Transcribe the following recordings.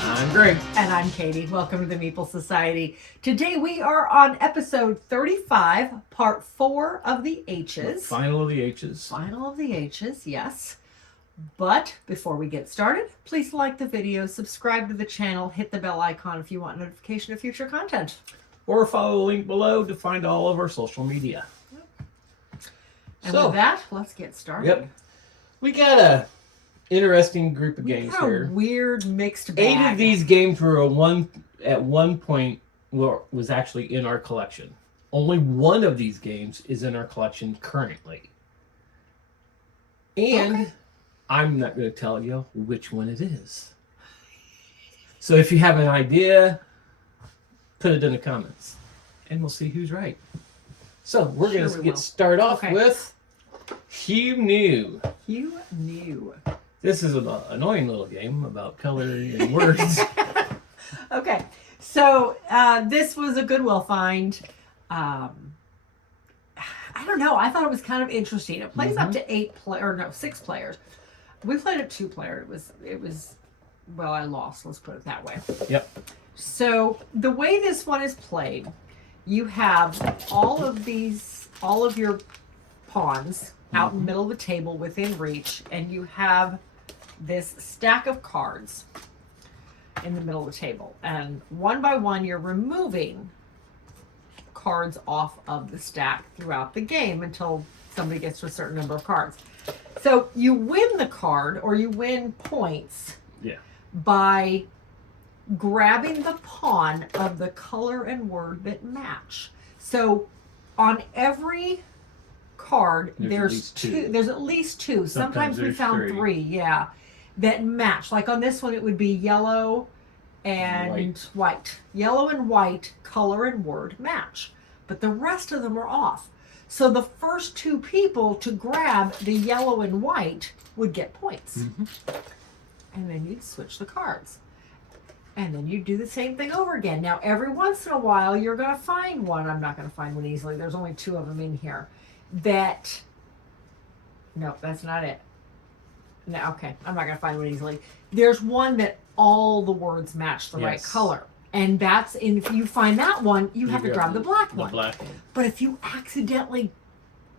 I'm Greg. And I'm Katie. Welcome to the Meeple Society. Today we are on episode 35, part 4 of the H's. Final of the H's. Final of the H's, yes. But before we get started, please like the video, subscribe to the channel, hit the bell icon if you want notification of future content. Or follow the link below to find all of our social media. And with that, let's get started. Yep. We got a interesting group of games here. Weird mixed bag. 8 of these games were at one point was actually in our collection. Only 1 of these games is in our collection currently. And I'm not going to tell you which one it is. So if you have an idea, put it in the comments. And we'll see who's right. So we're going to start off with Hue Knew. Hue Knew. This is an annoying little game about color and words. Okay, so this was a Goodwill find. I don't know. I thought it was kind of interesting. It plays up to 6 players. We played it 2-player. It was well, I lost. Let's put it that way. Yep. So the way this one is played, you have all of your pawns out in the middle of the table within reach, and you have this stack of cards in the middle of the table, and one by one you're removing cards off of the stack throughout the game until somebody gets to a certain number of cards. So you win the card, or you win points, by grabbing the pawn of the color and word that match. So on every card there's at least two. Sometimes we found 3, that match. Like on this one it would be yellow and white. Yellow and white, color and word match. But the rest of them are off. So the first 2 people to grab the yellow and white would get points. And then you'd switch the cards. And then you do the same thing over again. Now, every once in a while, you're going to find one. I'm not going to find one easily. There's only 2 of them in here. No, that's not it. No, okay. I'm not going to find one easily. There's one that all the words match the right color. And if you find that one, you have to grab the black one. But if you accidentally,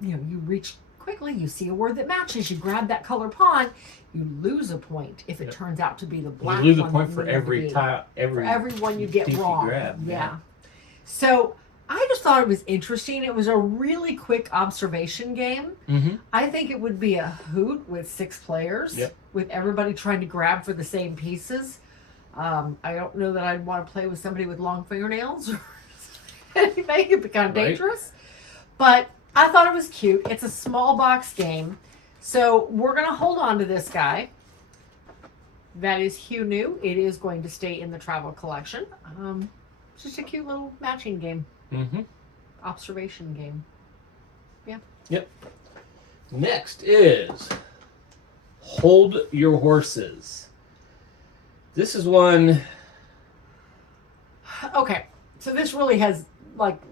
you reach quickly, you see a word that matches, you grab that color pawn, you lose a point if it turns out to be the black one. You lose a point for every one you get wrong. You grab, yeah. So I just thought it was interesting. It was a really quick observation game. I think it would be a hoot with 6 players, with everybody trying to grab for the same pieces. I don't know that I'd want to play with somebody with long fingernails or anything. It'd be kind of dangerous. But I thought it was cute. It's a small box game. So we're going to hold on to this guy. That is Hue Knew. It is going to stay in the travel collection. It's just a cute little matching game. Observation game. Yeah. Yep. Next is Hold Your Horses. This is one... Okay. So this really has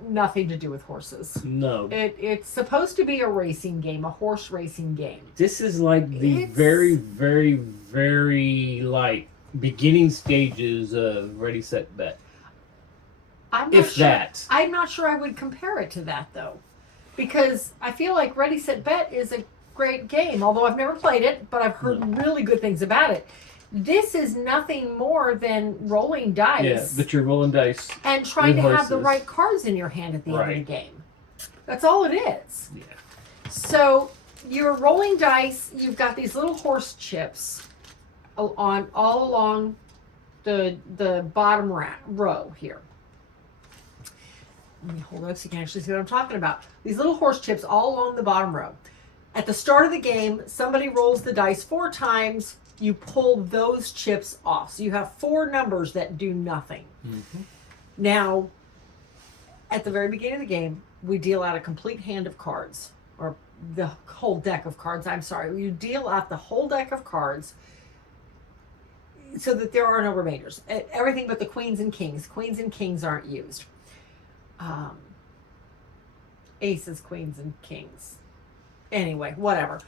nothing to do with horses. No. It's supposed to be a racing game, a horse racing game. This is the very, very, very beginning stages of Ready, Set, Bet. I'm not sure I would compare it to that though, because I feel like Ready, Set, Bet is a great game. Although I've never played it, but I've heard really good things about it. This is nothing more than rolling dice. Yeah, but you're rolling dice. And trying to have the right cards in your hand at the end of the game. That's all it is. Yeah. So you're rolling dice. You've got these little horse chips all along the bottom row here. Let me hold it up so you can actually see what I'm talking about. These little horse chips all along the bottom row. At the start of the game, somebody rolls the dice 4 times. You pull those chips off. So you have 4 numbers that do nothing. Now, at the very beginning of the game, we deal out a complete hand of cards. Or the whole deck of cards, I'm sorry. You deal out the whole deck of cards so that there are no remainders. Everything but the queens and kings. Queens and kings aren't used. Aces, queens, and kings. Anyway, whatever.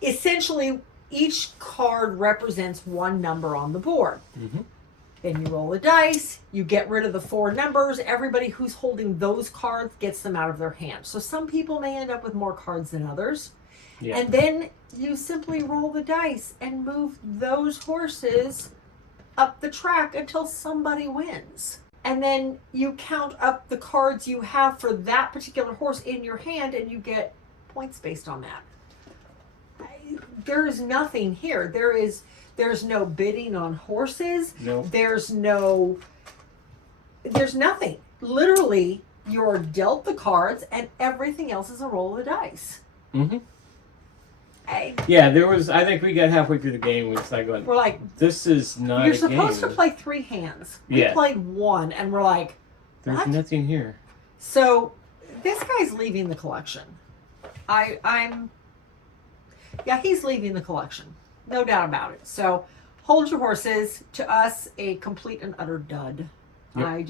Essentially, each card represents one number on the board. Mm-hmm. Then you roll the dice, you get rid of the 4 numbers. Everybody who's holding those cards gets them out of their hand. So some people may end up with more cards than others. Yeah. And then you simply roll the dice and move those horses up the track until somebody wins. And then you count up the cards you have for that particular horse in your hand and you get points based on that. There is nothing here. There's no bidding on horses. No. There's nothing. Literally, you're dealt the cards and everything else is a roll of the dice. Mm-hmm. Yeah, there was. I think we got halfway through the game. We're like, this is not. You're supposed to play 3 hands. We played 1, and we're like, there's what? nothing here. So this guy's leaving the collection. He's leaving the collection, no doubt about it. So hold your horses. To us, a complete and utter dud. Yep.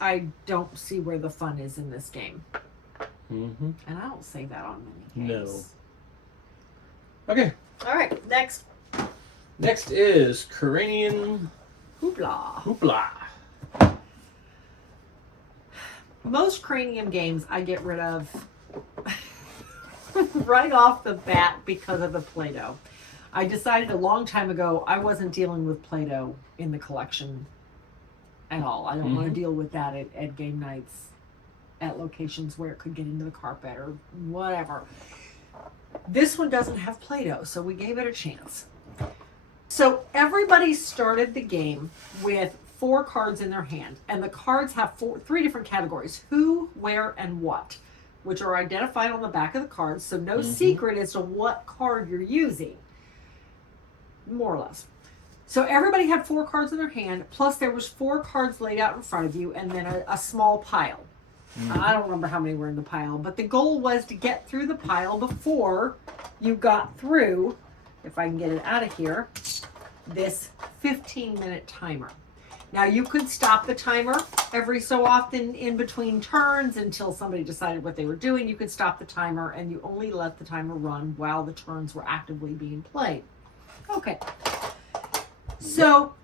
I don't see where the fun is in this game. Mm-hmm. And I don't say that on many games. No. Okay. All right, next. Next is Cranium. Hoopla. Most Cranium games I get rid of right off the bat because of the Play-Doh. I decided a long time ago I wasn't dealing with Play-Doh in the collection at all. I don't want to deal with that at game nights, at locations where it could get into the carpet or whatever. This one doesn't have Play-Doh, so we gave it a chance. So everybody started the game with 4 cards in their hand, and the cards have 3 different categories: who, where, and what, which are identified on the back of the cards, so no secret as to what card you're using, more or less. So everybody had 4 cards in their hand, plus there was 4 cards laid out in front of you, and then a small pile. I don't remember how many were in the pile, but the goal was to get through the pile before you got through, if I can get it out of here, this 15-minute timer. Now you could stop the timer every so often in between turns until somebody decided what they were doing. You could stop the timer and you only let the timer run while the turns were actively being played. Okay. So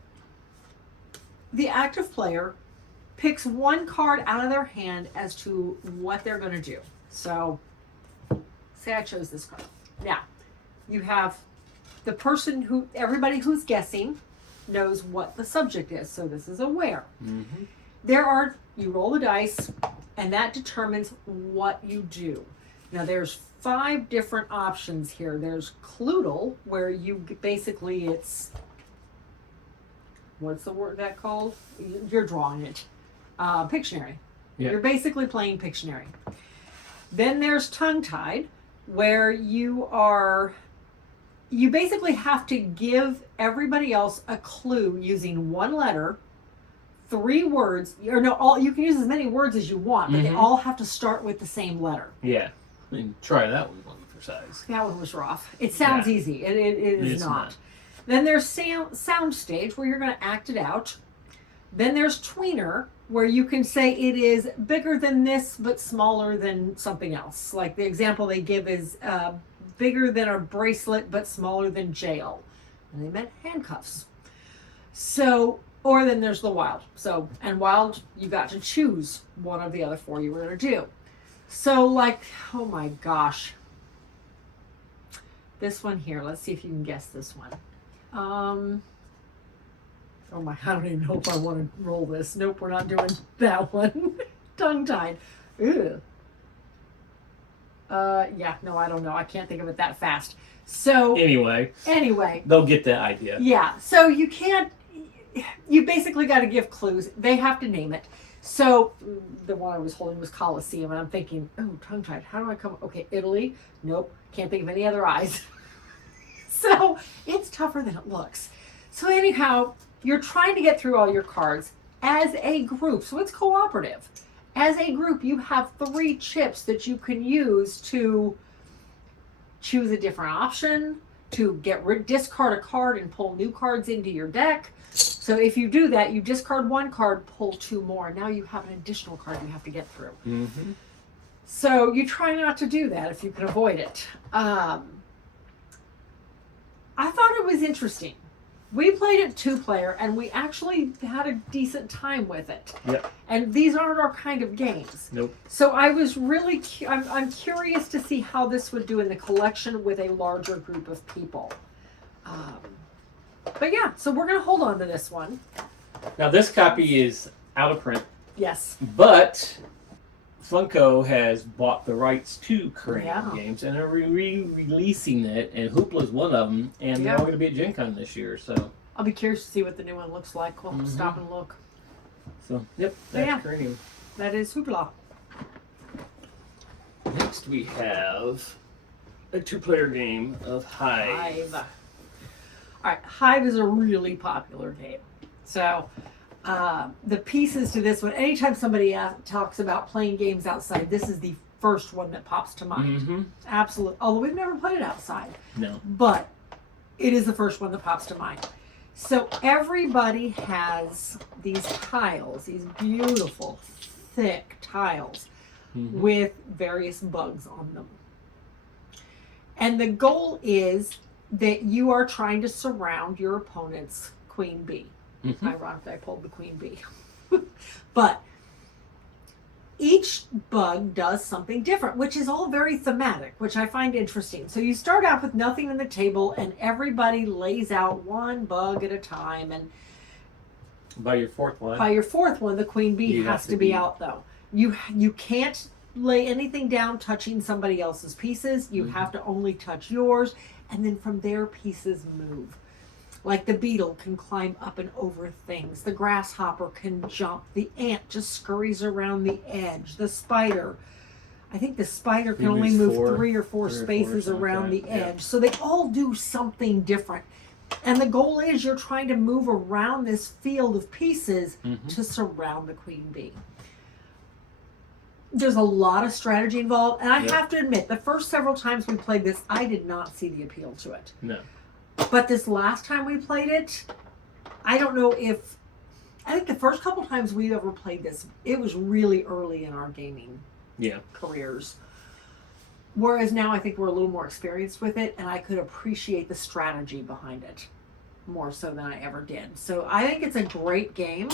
the active player picks 1 card out of their hand as to what they're going to do. So, say I chose this card. Now, you have the person everybody who's guessing knows what the subject is. So this is a where. Mm-hmm. You roll the dice, and that determines what you do. Now, there's 5 different options here. There's Cloodle, where you basically, what's the word that called? You're drawing it. Pictionary. Yeah. You're basically playing Pictionary. Then there's Tongue-Tied, where you basically have to give everybody else a clue using 1 letter, 3 words, or no, you can use as many words as you want, but they all have to start with the same letter. Yeah. I mean, try that one for size. That one was rough. It sounds easy. It is not. Then there's sound stage, where you're going to act it out. Then there's Tweener, where you can say it is bigger than this, but smaller than something else. Like the example they give is bigger than a bracelet, but smaller than jail. And they meant handcuffs. So, or then there's the wild. So, and wild, you got to choose one of the other 4 you were going to do. So like, oh my gosh. This one here, let's see if you can guess this one. Oh my, I don't even know if I want to roll this. Nope, we're not doing that one. Tongue-tied. Ew. Yeah, no, I don't know. I can't think of it that fast. So anyway, they'll get the idea. Yeah. So you basically got to give clues. They have to name it. So the one I was holding was Colosseum, and I'm thinking, oh, tongue-tied. How do I come? Okay, Italy. Nope. Can't think of any other eyes. So it's tougher than it looks. So anyhow, you're trying to get through all your cards as a group. So it's cooperative. As a group, you have 3 chips that you can use to choose a different option, to discard a card and pull new cards into your deck. So if you do that, you discard 1 card, pull 2 more. Now you have an additional card you have to get through. Mm-hmm. So you try not to do that if you can avoid it. I thought it was interesting. We played it 2-player, and we actually had a decent time with it. Yep. And these aren't our kind of games. Nope. So I was really, I'm curious to see how this would do in the collection with a larger group of people. But yeah, so we're going to hold on to this one. Now this copy is out of print, Yes. but Funko has bought the rights to Cranium Yeah. games and are re-releasing it, and Hoopla is one of them, and they're all going to be at Gen Con this year. So I'll be curious to see what the new one looks like. We'll stop and look. Yep, that's Yeah. Cranium. That is Hoopla. Next we have a 2-player game of Hive. All right, Hive is a really popular game. So the pieces to this one, anytime somebody talks about playing games outside, this is the first one that pops to mind. Mm-hmm. Absolutely. Although we've never played it outside. No. But it is the first one that pops to mind. So everybody has these tiles, these beautiful, thick tiles with various bugs on them. And the goal is that you are trying to surround your opponent's queen bee. Ironically, I pulled the queen bee. But each bug does something different, which is all very thematic, which I find interesting. So you start out with nothing on the table, and everybody lays out one bug at a time. And By your fourth one. by your fourth one, the queen bee You has have to to be be- out, though. You can't lay anything down touching somebody else's pieces. You have to only touch yours, and then from there, pieces move. Like the beetle can climb up and over things. The grasshopper can jump. The ant just scurries around the edge. The spider, I think the spider can He only moves move four- 3 or 4 3 or 4, spaces something around like the that, yeah. edge. So they all do something different. And the goal is you're trying to move around this field of pieces to surround the queen bee. There's a lot of strategy involved. And I Yep. have to admit, the first several times we played this, I did not see the appeal to it. No. But this last time we played it, I don't know if, I think the first couple times we ever played this, it was really early in our gaming Yeah. careers. Whereas now I think we're a little more experienced with it, and I could appreciate the strategy behind it more so than I ever did. So I think it's a great game.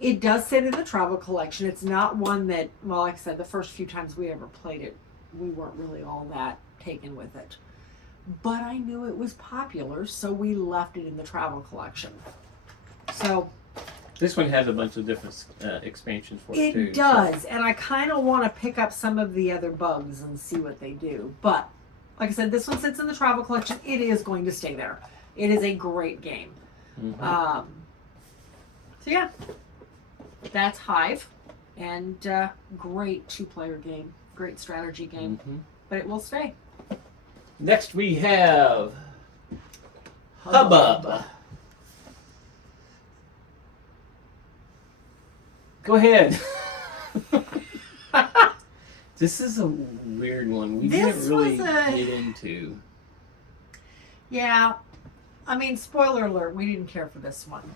It does sit in the travel collection. It's not one that, well, like I said, the first few times we ever played it, we weren't really all that taken with it. But I knew it was popular, so we left it in the travel collection. So This one has a bunch of different expansions for it too. it does, and I kind of want to pick up some of the other bugs and see what they do. But like I said, this one sits in the travel collection. It is going to stay there. It is a great game. So yeah, that's Hive, and great 2-player game, great strategy game. But it will stay. Next we have Hubbub. Go ahead. This is a weird one. We This didn't really was a- get into. Yeah, I mean, spoiler alert, we didn't care for this one.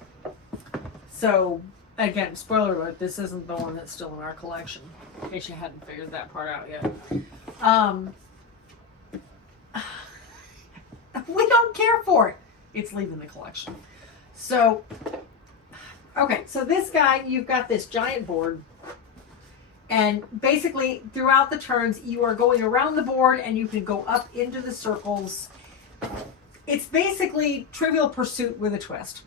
So, again, spoiler alert, this isn't the one that's still in our collection, in case you hadn't figured that part out yet. We don't care for it. It's leaving the collection. So, okay, so this guy, you've got this giant board. And basically, throughout the turns, you are going around the board and you can go up into the circles. It's basically Trivial Pursuit with a twist.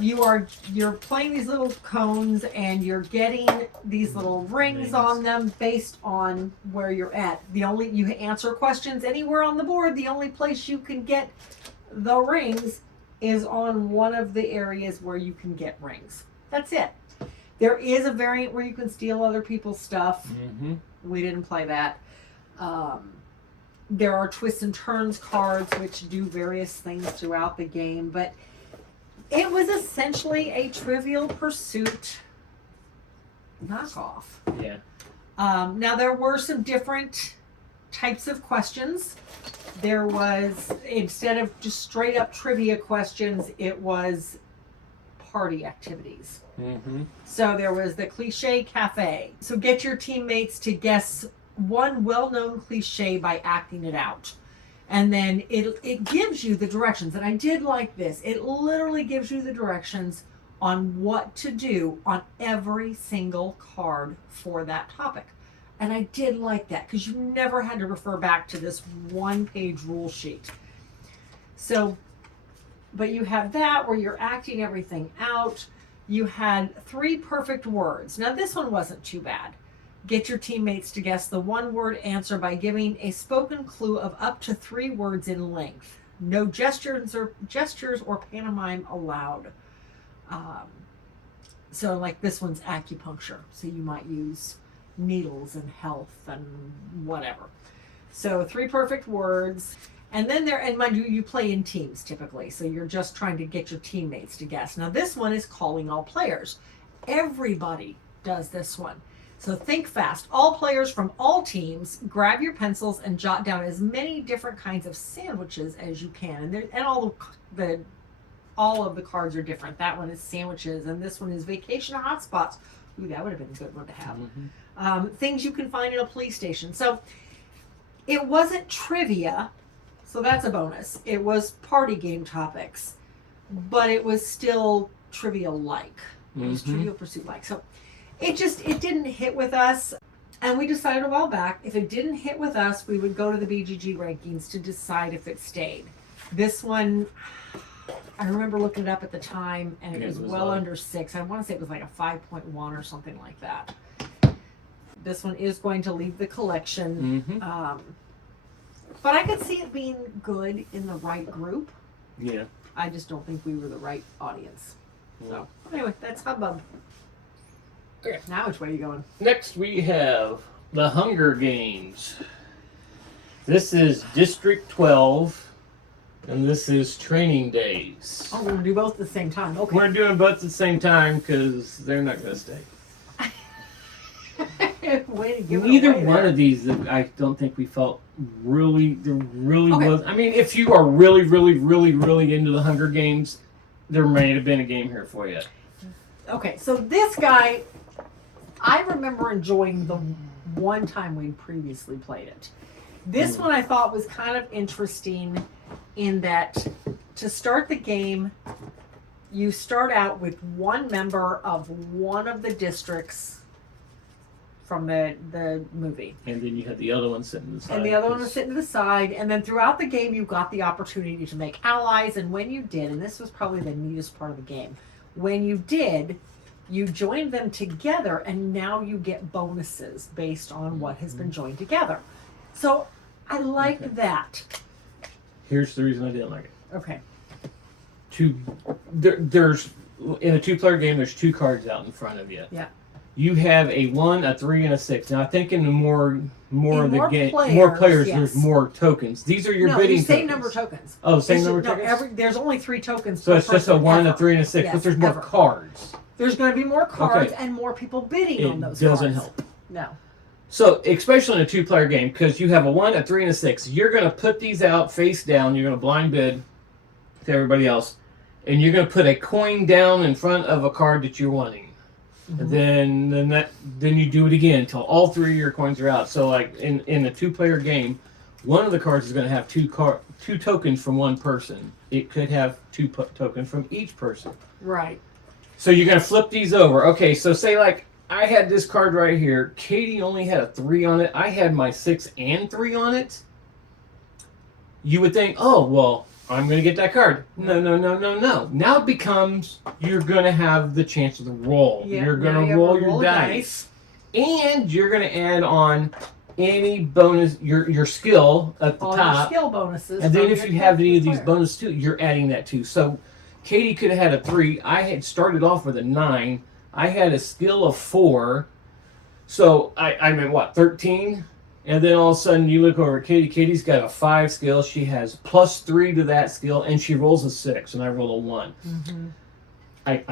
You're playing these little cones and you're getting these little rings on them based on where you're at. You answer questions anywhere on the board. The only place you can get the rings is on one of the areas where you can get rings. That's it. There is a variant where you can steal other people's stuff. We didn't play that. There are twists and turns cards which do various things throughout the game, but it was essentially a Trivial Pursuit knockoff. Yeah. Now there were some different types of questions. There was, instead of just straight up trivia questions, it was party activities. So there was the cliche cafe. So get your teammates to guess one well-known cliche by acting it out. And then it gives you the directions. And I did like this. It literally gives you the directions on what to do on every single card for that topic. And I did like that because you never had to refer back to this one-page rule sheet. So, but you have that where you're acting everything out. You had 3 perfect words. Now this one wasn't too bad. Get your teammates to guess the one-word answer by giving a spoken clue of up to 3 words in length. No gestures or pantomime allowed. So like this one's acupuncture. So you might use needles and health and whatever. So 3 perfect words. And then and mind you, you play in teams typically. So you're just trying to get your teammates to guess. Now this one is calling all players. Everybody does this one. So think fast. All players from all teams, grab your pencils and jot down as many different kinds of sandwiches as you can. And all of the cards are different. That one is sandwiches, and this one is vacation hotspots. Ooh, that would have been a good one to have. Mm-hmm. Things you can find in a police station. So it wasn't trivia, so that's a bonus. It was party game topics, but it was still trivia-like. It was Trivial Pursuit-like. So it didn't hit with us. And we decided a while back, if it didn't hit with us, we would go to the BGG rankings to decide if it stayed. This one, I remember looking it up at the time, and it was well under 6. I want to say it was like a 5.1 or something like that. This one is going to leave the collection. But I could see it being good in the right group. Yeah. I just don't think we were the right audience. So anyway, that's Hubbub. Okay. Now which way are you going? Next we have the Hunger Games. This is District 12, and this is Training Days. Oh, we're going to do both at the same time. Okay. We're doing both at the same time because they're not going to stay. Way to give Neither it away one there. of these, I don't think we felt really Okay. was. I mean, if you are really into the Hunger Games, there may have been a game here for you. Okay, so this guy, I remember enjoying the one time we'd previously played it. This one I thought was kind of interesting in that to start the game, you start out with one member of one of the districts from the movie. And then you had the other one sitting to the side. And the other one was sitting to the side. And then throughout the game, you got the opportunity to make allies. And when you did, and this was probably the neatest part of the game, when you did, you joined them together, and now you get bonuses based on what has been joined together. So I liked that. Here's the reason I didn't like it. Okay. There's in a 2-player game, there's 2 cards out in front of you. Yeah. You have a 1, a 3, and a 6. Now I think in the more of the game, players, more players, yes. There's more tokens. These are your bidding tokens. Same number of tokens. Oh, same number of tokens? There's only 3 tokens. So per it's just a person 1, ever. a 3, and a 6, Yes, but there's more ever. cards. There's going to be more cards Okay. and more people bidding on It those doesn't cards. help. No. So, especially in a 2-player game, because you have a 1, a 3, and a 6, you're going to put these out face down. You're going to blind bid to everybody else, and you're going to put a coin down in front of a card that you're wanting. Mm-hmm. And then you do it again until all 3 of your coins are out. So, like in a 2-player game, one of the cards is going to have 2 tokens from one person. It could have 2 tokens from each person. Right. So you're going to flip these over. Okay, so say like I had this card right here. Katie only had a 3 on it. I had my 6 and 3 on it. You would think, oh, well, I'm going to get that card. No. Now it becomes you're going to have the chance to roll. Yeah, You're going now to you roll have to your roll dice. And you're going to add on any bonus, your skill at the All top. your skill bonuses. And then from if your you have any of these player. bonuses too, you're adding that too. So Katie could have had a 3. I had started off with a 9. I had a skill of 4. So I'm at what, 13? And then all of a sudden you look over at Katie. Katie's got a 5 skill. She has +3 to that skill, and she rolls a 6, and I roll a 1. Mm-hmm. I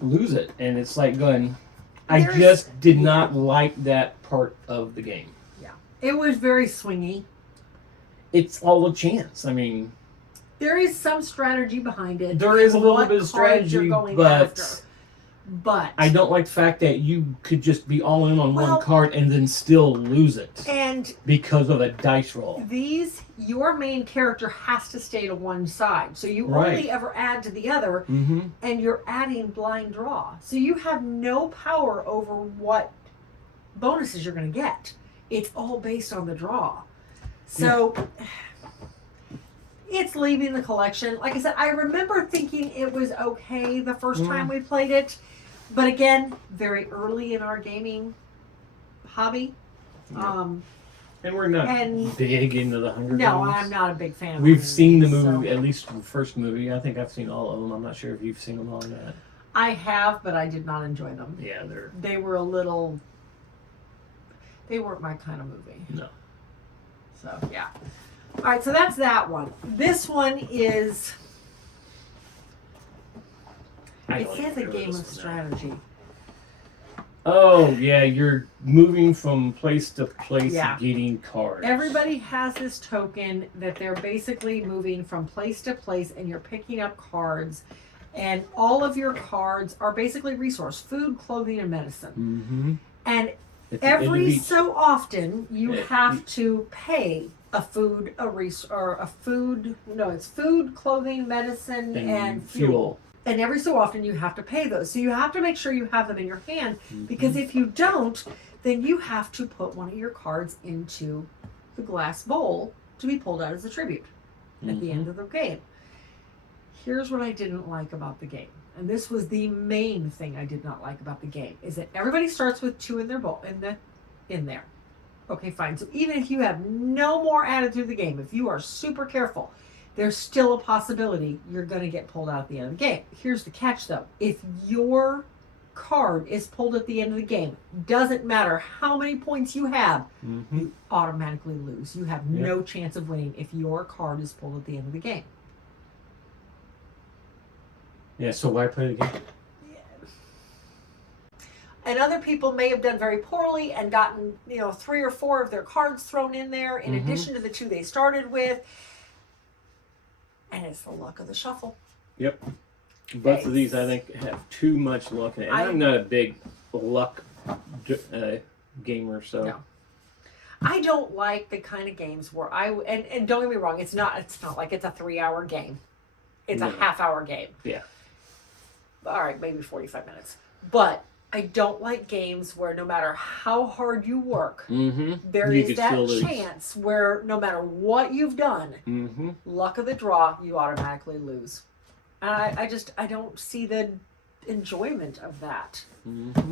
lose it. And it's like going, I just did not like that part of the game. Yeah. It was very swingy. It's all a chance. I mean, There is some strategy behind it. there is a little What bit of cards you're strategy, going but after. But I don't like the fact that you could just be all in on Well- one card and then still lose it and because of a dice roll. your main character has to stay to one side. So you Right. only ever add to the other, Mm-hmm. and you're adding blind draw. So you have no power over what bonuses you're going to get. It's all based on the draw. So it's leaving the collection. Like I said, I remember thinking it was okay the first time we played it. But again, very early in our gaming hobby. Yeah. And we're not and- big into the Hunger No, Games. I'm not a big fan of We've Hunger seen the Games, movie, so- at least the first movie. I think I've seen all of them. I'm not sure if you've seen them all or not. I have, but I did not enjoy them. Yeah, they're... They were a little... They weren't my kind of movie. No. So, yeah. All right, so that's that one. This one is... It says a game of strategy. Oh, yeah, you're moving from place to place Yeah. getting cards. Everybody has this token that they're basically moving from place to place, and you're picking up cards. And all of your cards are basically resource: food, clothing, and medicine. Mm-hmm. And At the end of every each- so often, you Yeah. have to pay a food, it's food, clothing, medicine, and fuel. And every so often you have to pay those. So you have to make sure you have them in your hand, because if you don't, then you have to put one of your cards into the glass bowl to be pulled out as a tribute at the end of the game. Here's what I didn't like about the game. And this was the main thing I did not like about the game, is that everybody starts with 2 in their bowl in there. Okay, fine. So even if you have no more added through the game, if you are super careful, there's still a possibility you're going to get pulled out at the end of the game. Here's the catch, though. If your card is pulled at the end of the game, doesn't matter how many points you have, you automatically lose. You have no chance of winning if your card is pulled at the end of the game. Yeah, so why play the game? And other people may have done very poorly and gotten, 3 or 4 of their cards thrown in there in addition to the 2 they started with. And it's the luck of the shuffle. Yep. Both of these, I think, have too much luck in it. And I'm not a big luck gamer, so... No. I don't like the kind of games where and don't get me wrong, it's not like it's a 3-hour game. It's a half-hour game. Yeah. All right, maybe 45 minutes. But I don't like games where no matter how hard you work, there You is could that still lose. chance where no matter what you've done, luck of the draw, you automatically lose. And I don't see the enjoyment of that.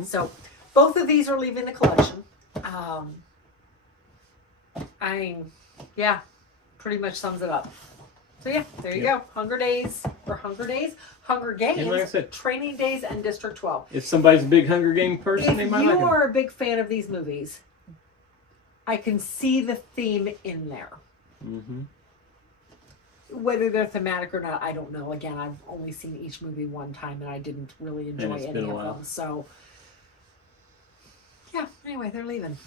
So both of these are leaving the collection. I mean, yeah, pretty much sums it up. So yeah, there you go. Hunger Games, And like I said, Training Days, and District 12. if somebody's a big Hunger Game person, they If might you like them. are a big fan of these movies, I can see the theme in there. Whether they're thematic or not, I don't know. Again, I've only seen each movie one time, and I didn't really enjoy it's any been a of while. them. So, yeah. Anyway, they're leaving.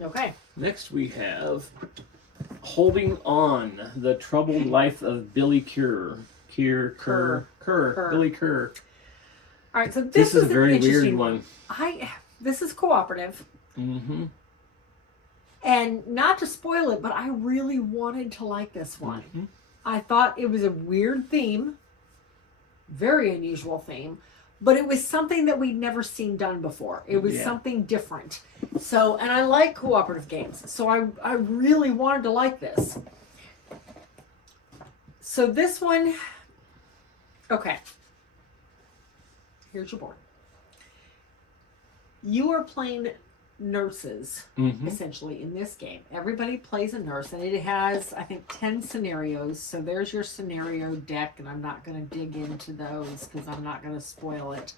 Okay. Next we have Holding On, The Troubled Life of Billy Kerr. Kerr. Billy Kerr. All right. So This is a an very interesting weird one. This is cooperative. And not to spoil it, but I really wanted to like this one. I thought it was a weird theme, very unusual theme, but it was something that we'd never seen done before. It was something different. So, and I like cooperative games, so I really wanted to like this. So this one, okay. Here's your board. You are playing nurses, essentially, in this game. Everybody plays a nurse, and it has, I think, 10 scenarios. So there's your scenario deck, and I'm not going to dig into those because I'm not going to spoil it.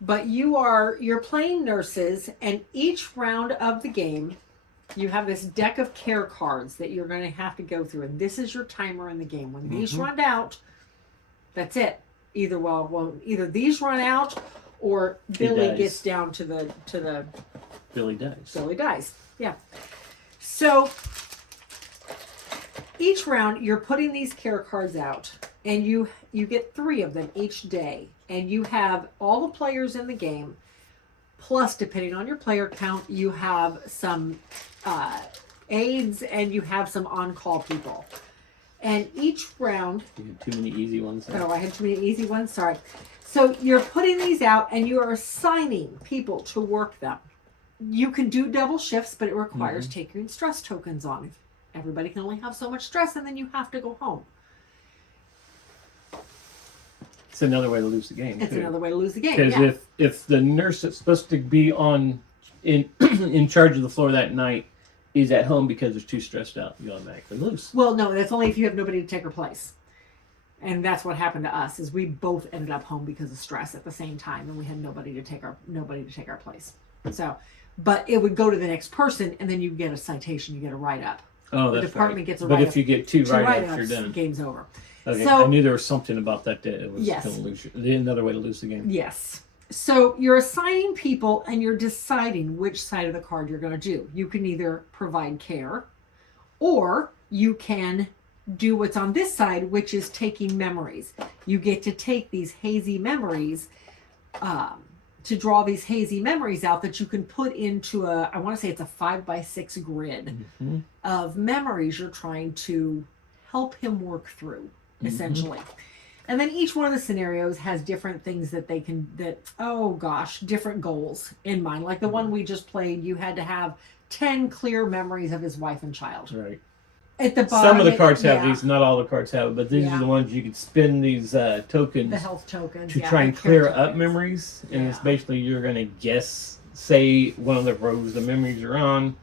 But you're playing nurses, and each round of the game, you have this deck of care cards that you're going to have to go through, and this is your timer in the game. When these run out, that's it. Either these run out, or Billy gets down to the Billy dies. Billy dies. Yeah. So each round you're putting these care cards out, and you get 3 of them each day, and you have all the players in the game, plus depending on your player count, you have some aides and you have some on-call people. And each round... You had too many easy ones there. Oh, I had too many easy ones? Sorry. So you're putting these out and you are assigning people to work them. You can do double shifts, but it requires taking stress tokens on. Everybody can only have so much stress, and then you have to go home. It's another way to lose the game. It's another way to lose the game. Because if the nurse that's supposed to be in charge of the floor that night is at home because they're too stressed out, you automatically lose. Well, no, that's only if you have nobody to take her place. And that's what happened to us, is we both ended up home because of stress at the same time, and we had nobody to take our place. So, but it would go to the next person, and then you get a citation, you get a write-up. Oh, that's the department right. gets a But write-up. if you get two write-ups, you're done. Game's over. Okay, So, I knew there was something about that it was Yes. going to lose you. Another way to lose the game. Yes. So you're assigning people and you're deciding which side of the card you're going to do. You can either provide care, or you can do what's on this side, which is taking memories. You get to take these hazy memories, to draw these hazy memories out that you can put into I want to say it's a 5x6 grid of memories you're trying to help him work through, essentially. And then each one of the scenarios has different things that they can, different goals in mind. Like the one we just played, you had to have 10 clear memories of his wife and child. Right. At the bottom, Some of the cards have these, not all the cards have it, but these Yeah. are the ones you can spin these tokens The health tokens. to yeah, try and the clear care up tokens. memories. And it's Yeah. basically you're going to guess, say one of the rows the memories are on.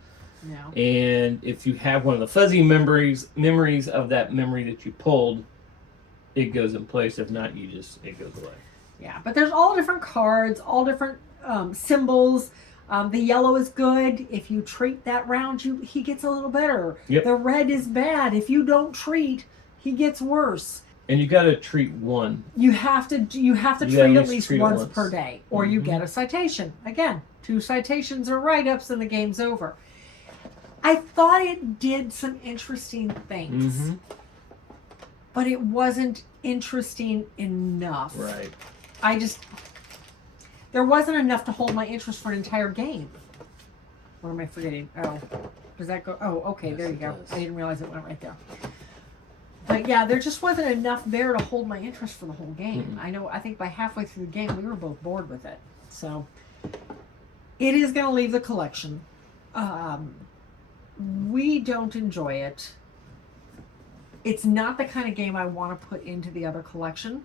Yeah. And if you have one of the fuzzy memories of that memory that you pulled, it goes in place. If not, it goes away. Yeah, but there's all different cards, all different symbols. The yellow is good. If you treat that round, he gets a little better. Yep. The red is bad. If you don't treat, he gets worse. And you got to treat one. You have to treat at least treat it once once. per day, or you get a citation. Again, 2 citations or write-ups, and the game's over. I thought it did some interesting things, but it wasn't interesting enough. Right. There wasn't enough to hold my interest for an entire game. What am I forgetting? Oh, does that go? Oh, okay, Yes, there you it go. does. I didn't realize it went right there. But yeah, there just wasn't enough there to hold my interest for the whole game. I think by halfway through the game, we were both bored with it. So it is going to leave the collection. We don't enjoy it. It's not the kind of game I want to put into the other collection.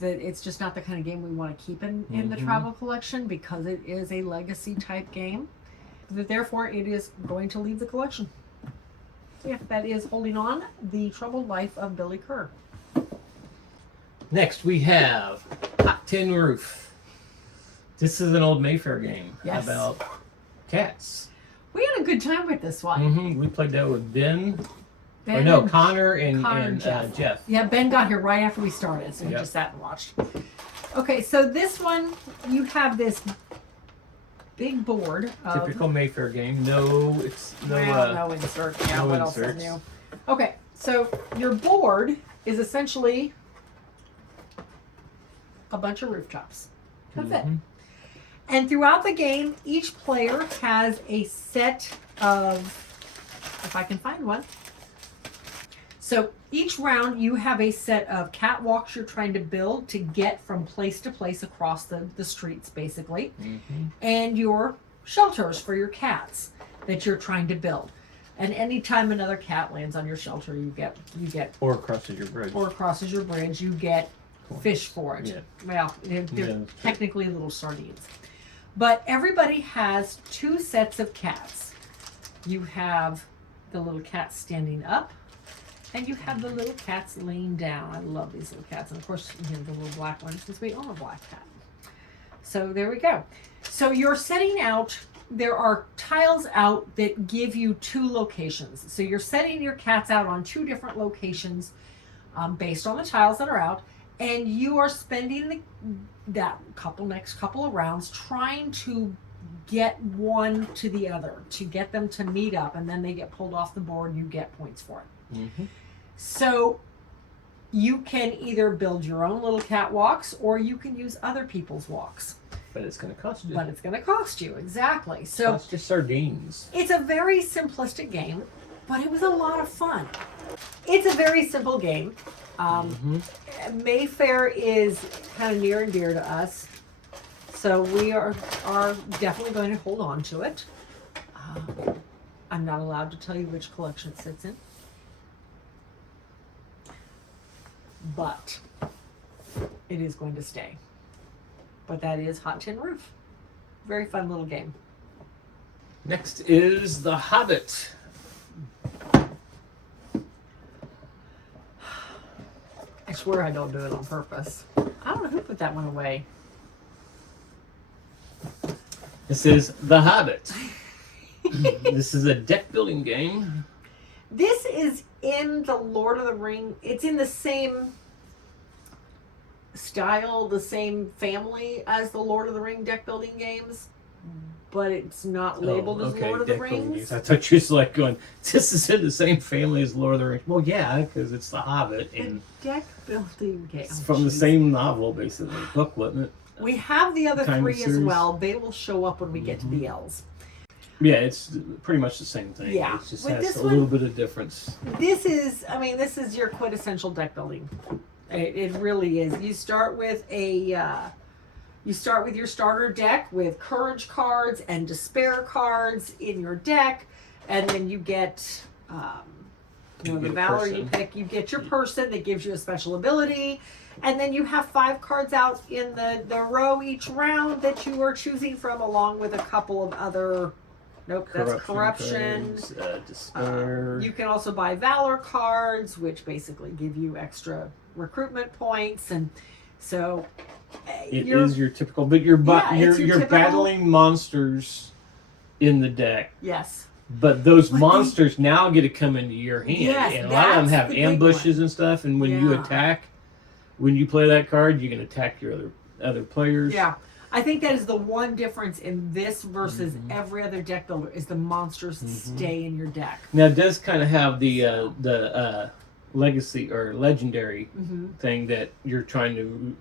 That it's just not the kind of game we want to keep in the travel collection, because it is a legacy type game. That therefore it is going to leave the collection. So yeah, that is Holding On: The Troubled Life of Billy Kerr. Next, we have Hot Tin Roof. This is an old Mayfair game Yes. about cats. We had a good time with this one. We played that with Ben. Ben Or no, and- Connor and Jeff. Jeff. Yeah, Ben got here right after we started, so he Yep. just sat and watched. Okay, so this one, you have this big board of... Typical Mayfair game. No insert. no insert. Yeah, no what else is inserts. new? Okay, so your board is essentially a bunch of rooftops. That's it. And throughout the game, each player has a set of, if I can find one. So each round you have a set of catwalks you're trying to build to get from place to place across the streets, basically. And your shelters for your cats that you're trying to build. And anytime another cat lands on your shelter, you get Or crosses your bridge. or crosses your bridge, you get fish for it. Yeah. Well, they're Yeah, that's true. technically little sardines. But everybody has 2 sets of cats. You have the little cats standing up, and you have the little cats laying down. I love these little cats. And of course, you have the little black one, since we own a black cat. So there we go. So you're setting out, there are tiles out that give you 2 locations. So you're setting your cats out on 2 different locations based on the tiles that are out. And you are spending that next couple of rounds trying to get one to the other, to get them to meet up, and then they get pulled off the board. You get points for it. Mm-hmm. So you can either build your own little catwalks, or you can use other people's walks. But it's going to cost you. But it's going to cost you, exactly. So cost you sardines. it's a very simplistic game, but it was a lot of fun. It's a very simple game. Mayfair is kind of near and dear to us, so we are definitely going to hold on to it. I'm not allowed to tell you which collection it sits in, but it is going to stay. But that is Hot Tin Roof. Very fun little game. Next is the Hobbit. I swear I don't do it on purpose. I don't know who put that one away. This is the Hobbit. This is a deck building game. This is in the Lord of the Ring. It's in the same style, the same family as the Lord of the Ring deck building games, but it's not labeled as Lord of the Rings. I thought you were like going, this is in the same family as Lord of the Rings. Well, yeah, because it's the Hobbit, and a deck building game. it's from the same novel, basically, book, wasn't it? We have the other Kind of three as series. well. They will show up when we get to the L's. Yeah, it's pretty much the same thing. Yeah. It just With has this a one- little bit of difference. This is your quintessential deck building. It really is. You start with your starter deck with courage cards and despair cards in your deck, and then you get You the get a valor you person. pick. You get your person that gives you a special ability, and then you have 5 cards out in the row each round that you are choosing from, along with a couple of other. Nope, that's corruption. cards, despair. You can also buy valor cards, which basically give you extra recruitment points, and so It is your typical, but you're Yeah, it's your you're typical- battling monsters in the deck. yes, But those But monsters now get to come into your hand, Yes, and a lot of them that's have the big ambushes and stuff. And when you Yeah. attack, when you play that card, you can attack your other players. yeah. I think that is the one difference in this versus Mm-hmm. every other deck builder is the monsters stay in your deck. Now it does kind of have the legacy or legendary thing that you're trying to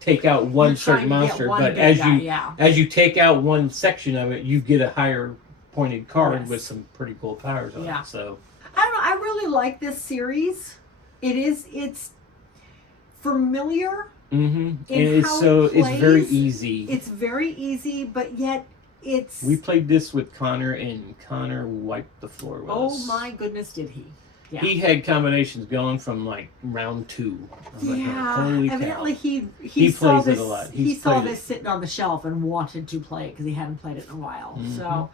take out one You're trying certain to get monster, one but big as guy, you yeah. as you take out one section of it, you get a higher pointed card Yes. with some pretty cool powers on Yeah. it. So I don't know. I really like this series. It's familiar. and In it's how it it's very plays, easy. It's very easy, but yet it's. We played this with Connor, and Connor wiped the floor with Oh us. my goodness, did he? Yeah. He had combinations going from like round 2. I was like, Yeah, holy cow. evidently he He saw plays it this. a lot. He He's saw played this sitting on the shelf and wanted to play it because he hadn't played it in a while. Mm-hmm. So,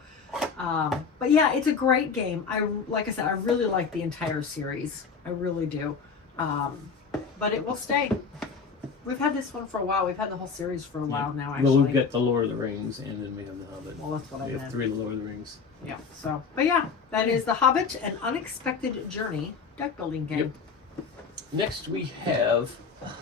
but yeah, it's a great game. Like I said, I really like the entire series. I really do. But it will stay. We've had this one for a while. We've had the whole series for a while now. Actually, Well, we've got the Lord of the Rings, and then we have the Hobbit. Well, that's what I We have meant. 3 Lord of the Rings. Yeah. So, but yeah, that is the Hobbit: An Unexpected Journey deck building game. Yep. Next, we have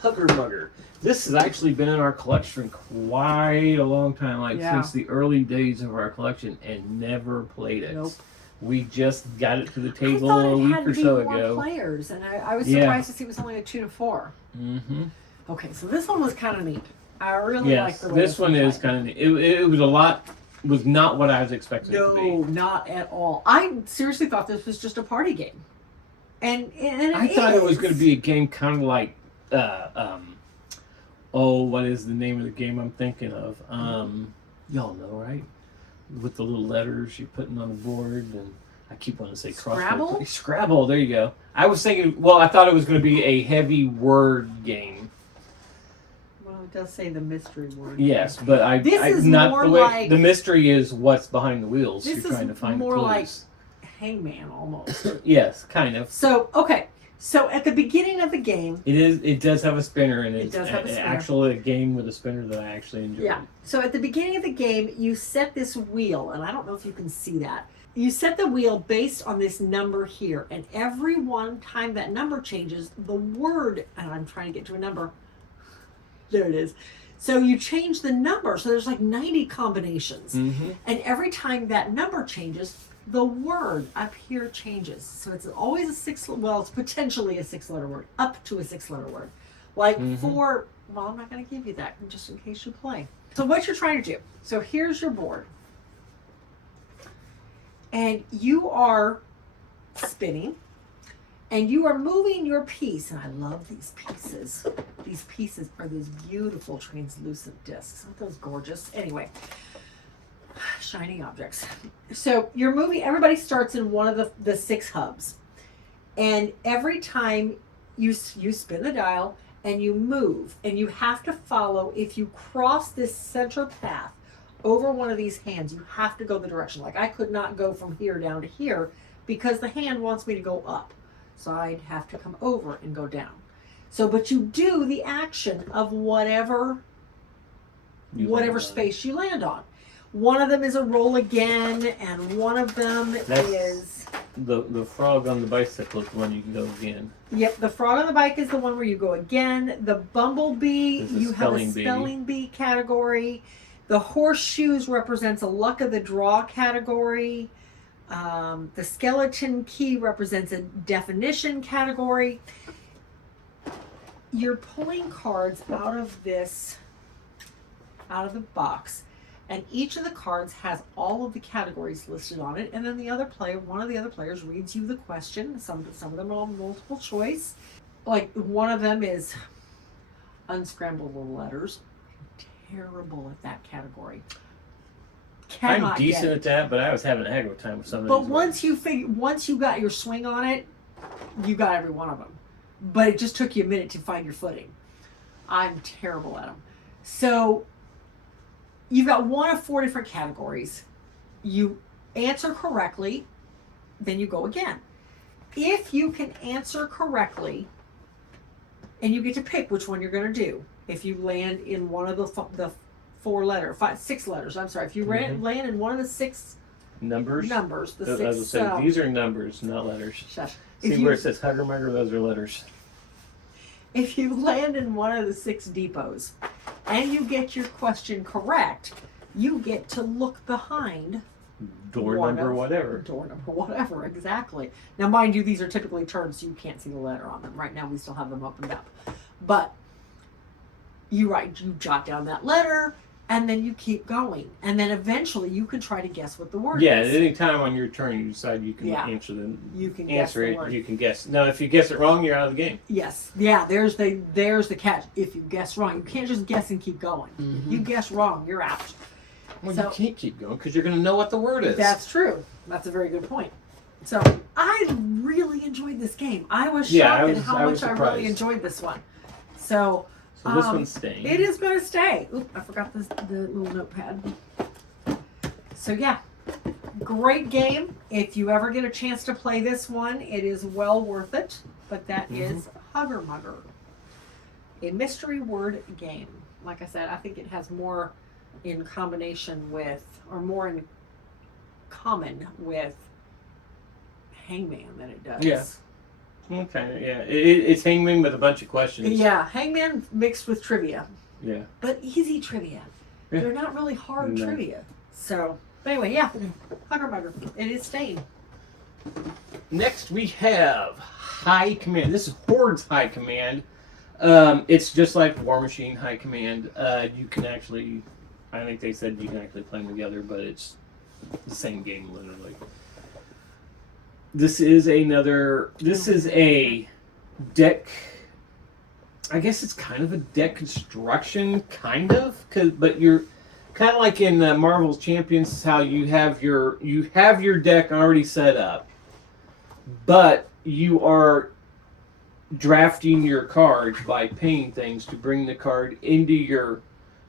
Huggermugger. This has actually been in our collection quite a long time, like Yeah. since the early days of our collection, and never played it. Nope. We just got it to the I table thought a it week had or to be so more ago. players, and I was Yeah. surprised to see it was only a 2 to 4. Mm-hmm. Okay, so this one was kind of neat. I really like Yes, the way this one is played. kind of neat. It was not what I was expecting it to No, be. not at all. I seriously thought this was just a party game, and I thought it was going to be a game kind of like, what is the name of the game I'm thinking of? Y'all know, right? With the little letters you're putting on the board, and I keep wanting to say Scrabble? Scrabble, there you go. I was thinking, well, I thought it was going to be a heavy word game. Well, it does say the mystery word. Yes, but This is not more the way. like- The mystery is what's behind the wheels. This You're trying to is find more clues. like Hangman almost. Yes, kind of. So okay, so at the beginning of the game, It does have a spinner, and It it's does have a spinner. actually a game with a spinner that I actually enjoy. yeah. So at the beginning of the game, you set this wheel, and I don't know if you can see that. You set the wheel based on this number here, and every one time that number changes, the word, and I'm trying to get to a number. There it is. So you change the number. So there's like 90 combinations. Mm-hmm. And every time that number changes, the word up here changes. So it's always it's potentially a 6-letter word, up to a 6-letter word. Like for, well, I'm not going to give you that just in case you play. So what you're trying to do. So here's your board. And you are spinning. And you are moving your piece, and I love these pieces. These pieces are these beautiful translucent discs. Aren't those gorgeous? Anyway, shiny objects. So you're moving, everybody starts in one of the 6 hubs. And every time you spin the dial and you move, and you have to follow, if you cross this center path over one of these hands, you have to go the direction. Like I could not go from here down to here because the hand wants me to go up. So I'd have to come over and go down. So, but you do the action of whatever space you land on. One of them is a roll again, and one of them is... The frog on the bicycle is the one you can go again. Yep, the frog on the bike is the one where you go again. The bumblebee, you have a spelling bee category. The horseshoes represents a luck of the draw category. The skeleton key represents a definition category. You're pulling cards out of the box, and each of the cards has all of the categories listed on it. And then one of the other players reads you the question. Some of them are multiple choice. Like one of them is unscrambled letters. I'm terrible at that category. I'm decent at that, but I was having a heck of a time with some of these. But once you got your swing on it, you got every one of them. But it just took you a minute to find your footing. I'm terrible at them. So you've got one of 4 different categories. You answer correctly, then you go again. If you can answer correctly, and you get to pick which one you're going to do. If you land in one of the 6 letters. I'm sorry. If you land in one of the 6 numbers, the 6. I was saying, these are numbers, not letters. Shush. See where it says Huggermugger? Those are letters. If you land in one of the 6 depots and you get your question correct, you get to look behind door number whatever, exactly. Now, mind you, these are typically turned, so you can't see the letter on them. Right now, we still have them opened up. But you jot down that letter, and then you keep going. And then eventually you can try to guess what the word is. Yeah, at any time on your turn, you decide you can answer them. You can answer guess it. the word. You can guess. Now, if you guess it wrong, you're out of the game. Yes. Yeah, there's the catch. If you guess wrong, you can't just guess and keep going. You guess wrong, you're out. Well, you can't keep going because you're going to know what the word is. That's true. That's a very good point. So I really enjoyed this game. I was shocked at how much I really enjoyed this one. So this one's staying. It is going to stay. Oop, I forgot the little notepad. So yeah, great game. If you ever get a chance to play this one, it is well worth it. But that is Huggermugger, a mystery word game. Like I said, I think it has more in combination with, or more in common with Hangman than it does. Yeah. Okay, yeah. It's Hangman with a bunch of questions. Yeah, Hangman mixed with trivia. Yeah. But easy trivia. Yeah. They're not really hard trivia. So, anyway, yeah. Huggermugger. It is staying. Next we have High Command. This is Hordes High Command. It's just like War Machine High Command. You can actually, I think they said you can actually play them together, but it's the same game literally. This is a deck, I guess it's kind of a deck construction, but you're kind of like in Marvel's Champions, how you have your deck already set up, but you are drafting your cards by paying things to bring the card into your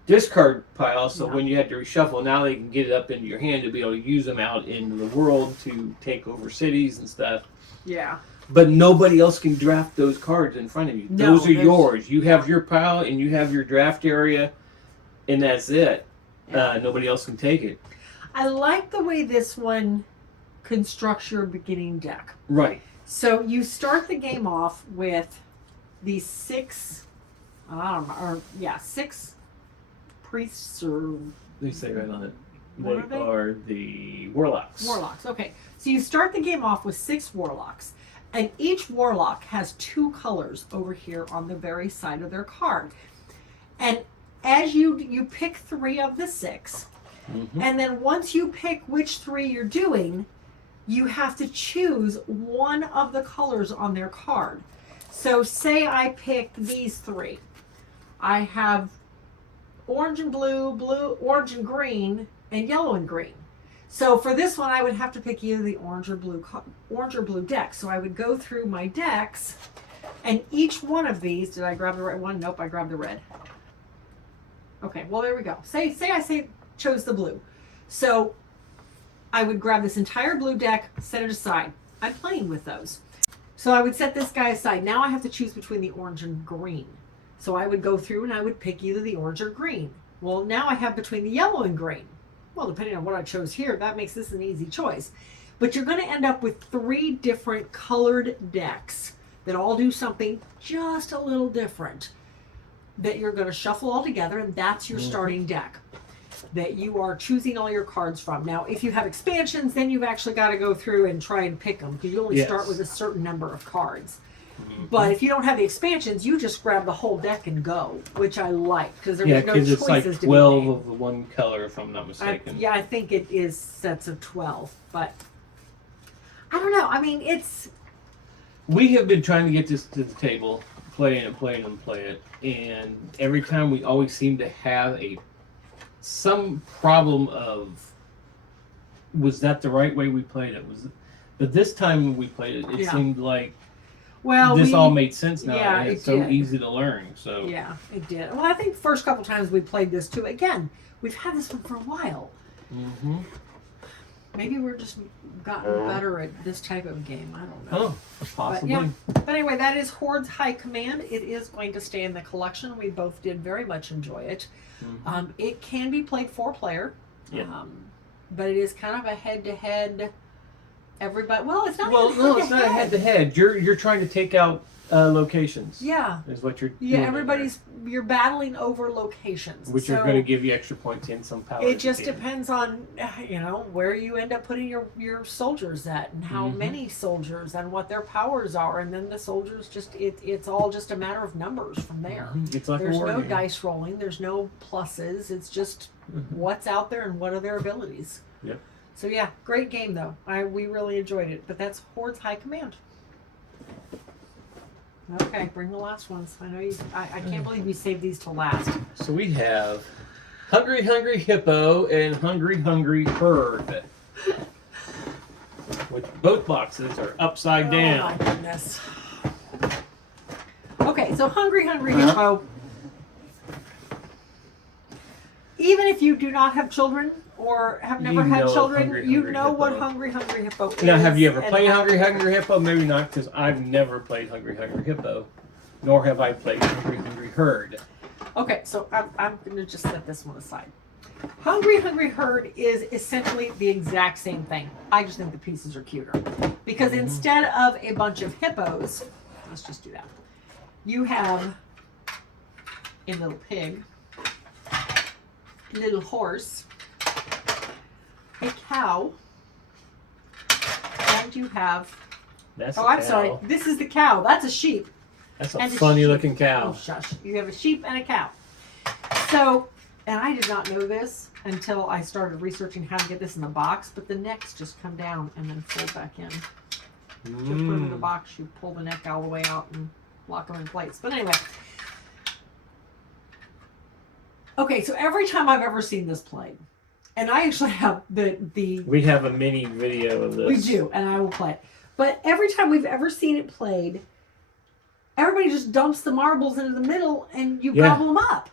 discard pile, so when you have to reshuffle, now they can get it up into your hand to be able to use them out into the world to take over cities and stuff. Yeah. But nobody else can draft those cards in front of you. No, those are yours. You have your pile and you have your draft area, and that's it. Yeah. Nobody else can take it. I like the way this one constructs your beginning deck. Right. So you start the game off with these 6 priests or They say right on it. What They are are the warlocks. warlocks? Okay, so you start the game off with 6 warlocks, and each warlock has 2 colors over here on the very side of their card. And as you pick 3 of the 6, and then once you pick which 3 you're doing, you have to choose one of the colors on their card. So say I pick these 3. I have orange and blue, orange and green, and yellow and green. So for this one, I would have to pick either the orange or blue deck. So I would go through my decks, and each one of these, did I grab the right one? Nope, I grabbed the red. Okay, well there we go. Say I chose the blue. So I would grab this entire blue deck, set it aside. I'm playing with those. So I would set this guy aside. Now I have to choose between the orange and green. So I would go through and I would pick either the orange or green. Well, now I have between the yellow and green. Well, depending on what I chose here, that makes this an easy choice. But you're going to end up with 3 different colored decks that all do something just a little different that you're going to shuffle all together, and that's your starting deck that you are choosing all your cards from. Now, if you have expansions, then you've actually got to go through and try and pick them, because you only start with a certain number of cards. But if you don't have the expansions, you just grab the whole deck and go, which I like, because there's no choices it's like to be 12 made. of the one color, if I'm not mistaken. I think it is sets of 12, but I don't know. I mean, We have been trying to get this to the table, play it, and every time we always seem to have some problem of, was that the right way we played it? But this time when we played it, it seemed like this all made sense now, and it's so easy to learn. So yeah, it did. Well, I think the first couple times we played this too. Again, we've had this one for a while. Maybe we're just gotten better at this type of game. I don't know. Oh, possibly. But anyway, that is Hordes High Command. It is going to stay in the collection. We both did very much enjoy it. It can be played 4-player. But it is kind of a head-to-head. Everybody. Well, it's not. It's not a head-to-head. You're trying to take out locations. Yeah. Is what you're. Doing you're battling over locations, which are going to give you extra points and some power. It just depends on where you end up putting your soldiers at, and how many soldiers, and what their powers are, and then the soldiers it's all just a matter of numbers from there. It's like there's no game. dice rolling. There's no pluses. It's just what's out there and what are their abilities. Yep. So yeah, great game though. We really enjoyed it. But that's Hordes High Command. Okay, bring the last ones. I know I can't believe you saved these to last. So we have Hungry Hungry Hippo and Hungry Hungry Herd, which both boxes are upside down. Oh my goodness. Okay, so Hungry Hungry Hippo. Even if you do not have children or have never had children, you know what Hungry Hungry Hippo is. Now, have you ever played Hungry Hungry Hippo? Maybe not, because I've never played Hungry Hungry Hippo, nor have I played Hungry Hungry Herd. Okay, so I'm going to just set this one aside. Hungry Hungry Herd is essentially the exact same thing. I just think the pieces are cuter. Because instead of a bunch of hippos, let's just do that, you have a little pig, a little horse, a cow, and you have... I'm sorry. This is the cow. That's a sheep. That's a funny looking cow. Oh, shush. You have a sheep and a cow. So, and I did not know this until I started researching how to get this in the box, but the necks just come down and then fold back in. You put them in the box, you pull the neck all the way out and lock them in place. But anyway. Okay, so every time I've ever seen this played, and I actually have the... We have a mini video of this. We do, and I will play it. But every time we've ever seen it played, everybody just dumps the marbles into the middle and you gobble them up.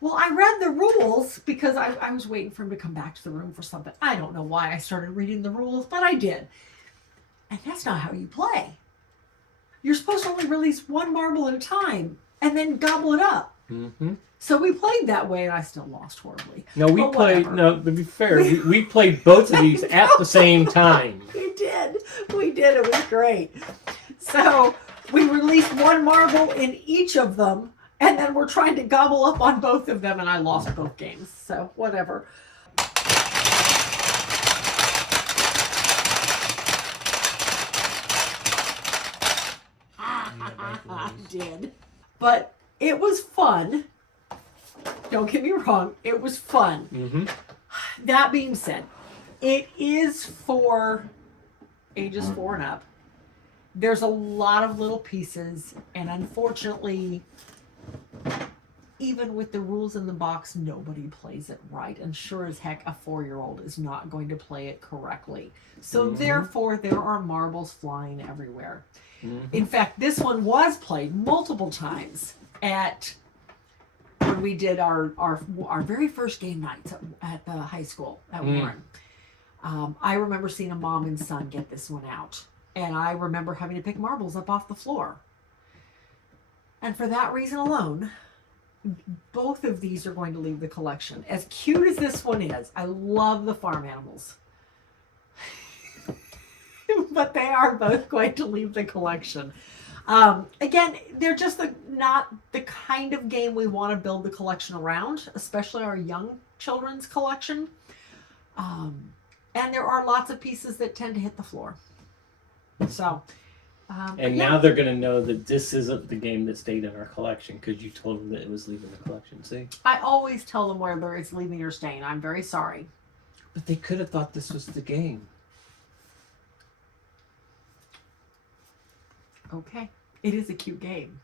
Well, I read the rules because I was waiting for him to come back to the room for something. I don't know why I started reading the rules, but I did. And that's not how you play. You're supposed to only release one marble at a time and then gobble it up. So we played that way, and I still lost horribly. No, to be fair, we played both of these at the same time. We did. It was great. So we released one marble in each of them, And then we're trying to gobble up on both of them, and I lost both games. So, whatever. I did. But it was fun. Don't get me wrong. It was fun. Mm-hmm. That being said, it is for ages 4 and up. There's a lot of little pieces, and unfortunately, even with the rules in the box, nobody plays it right. And sure as heck, a 4-year-old is not going to play it correctly. So therefore, there are marbles flying everywhere. In fact, this one was played multiple times at when we did our very first game nights at the high school at Warren. I remember seeing a mom and son get this one out. And I remember having to pick marbles up off the floor. And for that reason alone, both of these are going to leave the collection. As cute as this one is, I love the farm animals. But they are both going to leave the collection. Again, they're just not the kind of game we want to build the collection around, especially our young children's collection. And there are lots of pieces that tend to hit the floor. So, and now they're going to know that this isn't the game that stayed in our collection because you told them that it was leaving the collection. See? I always tell them whether it's leaving or staying. I'm very sorry. But they could have thought this was the game. Okay. It is a cute game,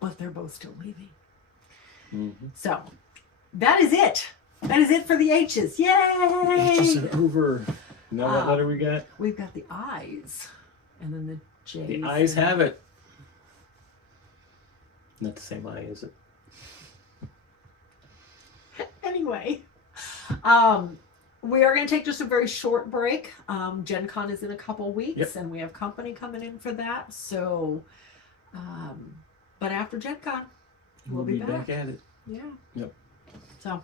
but they're both still leaving. So, that is it. That is it for the H's. Yay! H's are over. Now what letter we got? We've got the I's. And then the J's. The I's have it. Not the same I, is it? Anyway, we are going to take just a very short break. Gen Con is in a couple weeks, and we have company coming in for that. So, but after Gen Con, we'll be back at it. Yeah. Yep. So.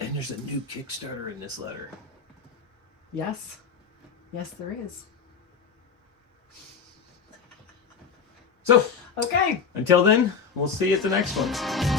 And there's a new Kickstarter in this letter. Yes. Yes, there is. So, okay. Until then, we'll see you at the next one.